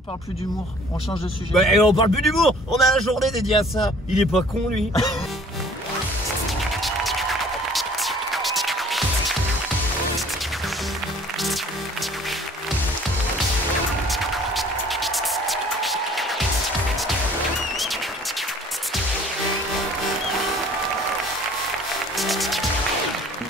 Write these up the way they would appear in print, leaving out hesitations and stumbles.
On parle plus d'humour, on change de sujet. Bah, on parle plus d'humour. On a la journée dédiée à ça. Il est pas con, lui.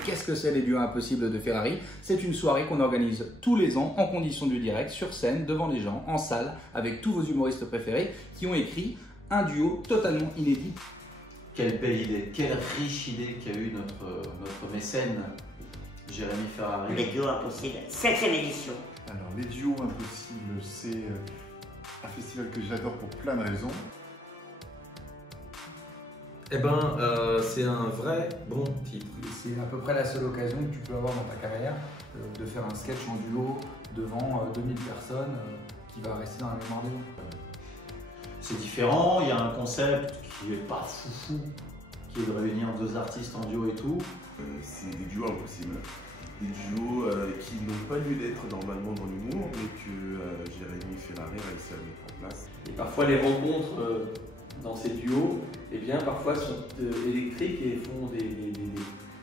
Qu'est-ce que c'est les duos impossibles de Ferrari? C'est une soirée qu'on organise tous les ans en condition du direct, sur scène, devant les gens, en salle, avec tous vos humoristes préférés qui ont écrit un duo totalement inédit. Quelle belle idée, quelle riche idée qu'a eu notre mécène Jérémy Ferrari. Les duos impossibles, 7e édition. Alors les duos impossibles, c'est un festival que j'adore pour plein de raisons. Eh ben, c'est un vrai bon titre. C'est à peu près la seule occasion que tu peux avoir dans ta carrière de faire un sketch en duo devant 2000 personnes qui va rester dans la mémoire des gens. C'est différent, il y a un concept qui est pas foufou, qui est de réunir deux artistes en duo et tout. C'est des duos impossibles. Des duos qui n'ont pas lieu d'être normalement dans l'humour, mais que Jérémy Ferrari a réussi à mettre en place. Et parfois les rencontres dans ces duos, eh bien, parfois sont électriques et font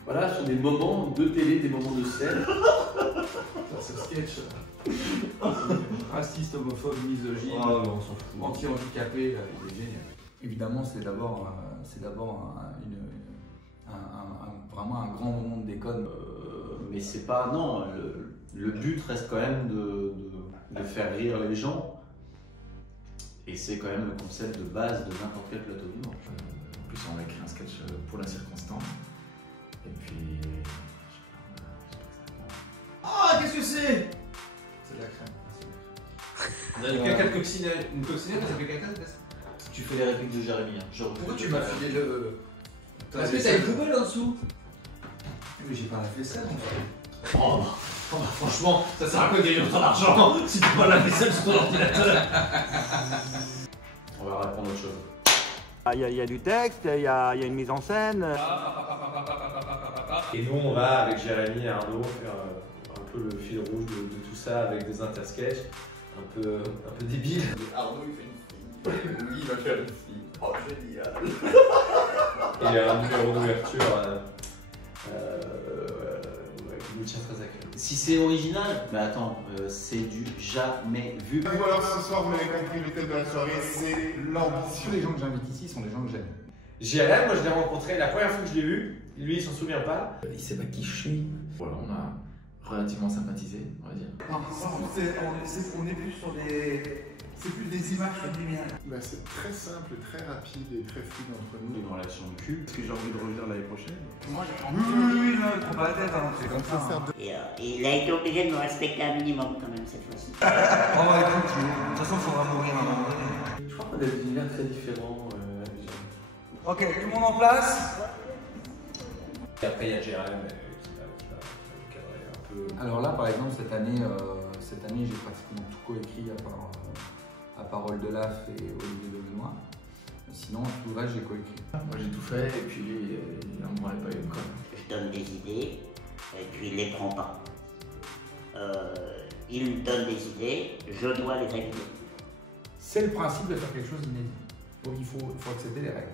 voilà, sont des moments de télé, des moments de scène. Ce sketch raciste, homophobe, misogyne, anti-handicapé, il est génial. Évidemment, c'est d'abord vraiment un grand moment de déconne. Mais c'est pas, non, le but reste quand même de faire rire les gens. Et c'est quand même le concept de base de n'importe quel plateau d'humour. En plus, on a écrit un sketch pour la circonstance. Et puis... Ah, qu'est-ce que c'est? C'est de la crème. On a une coccinelle, ça fait caca, Tu fais les répliques de Jérémy. Hein. Pourquoi tu m'as filé le... Est-ce que t'as une poubelle en dessous? Mais j'ai pas la vaisselle en fait. Oh, bah, franchement, ça sert à quoi de gagner autant d'argent si tu pas la vaisselle sur ton ordinateur? On va répondre à autre chose. Il y a du texte, il y a une mise en scène. Et nous, on va, avec Jérémy et Arnaud, faire un peu le fil rouge de tout ça avec des intersketchs un peu débiles. Arnaud il fait une fille, lui il va faire une fille. Oh génial. Et il y a un numéro d'ouverture qui nous tient très à cœur. Si c'est original, mais attends, c'est du jamais vu. Donc voilà, ce soir vous l'avez compris, le thème de la soirée c'est l'ambition. Tous les gens que j'invite ici sont des gens que j'aime. Jérémy, moi je l'ai rencontré la première fois que je l'ai vu, lui il s'en souvient pas. Il sait pas qui je suis. Voilà, on a relativement sympathisé, on va dire. Non, on est plus sur des... C'est plus des images que des lumières. Bah, c'est très simple, très rapide et très fluide entre nous. Une relation de cul. Est-ce que j'ai envie de revenir l'année prochaine? Moi j'ai oui, non, trop pas la tête, hein. C'est comme ça. Et il a été obligé de me respecter un minimum quand même cette fois-ci. Oh bah écoute, de toute façon il faudra mourir à un moment donné. Je crois qu'on a des univers très différents avec Jérémy. Ok, tout le monde en place? Et après il y a Jérémy qui va cadrer un peu. Alors là, par exemple, cette année j'ai pratiquement tout coécrit à part Oldelaf et Olivier Devennois. Sinon, tout le reste, j'ai coécrit. Moi, j'ai tout fait et puis lui, il n'en branlait pas une, quoi. Je donne des idées et puis il les prend pas. Il me donne des idées, je dois les réaliser. C'est le principe de faire quelque chose d'inédit. Donc il faut accepter les règles.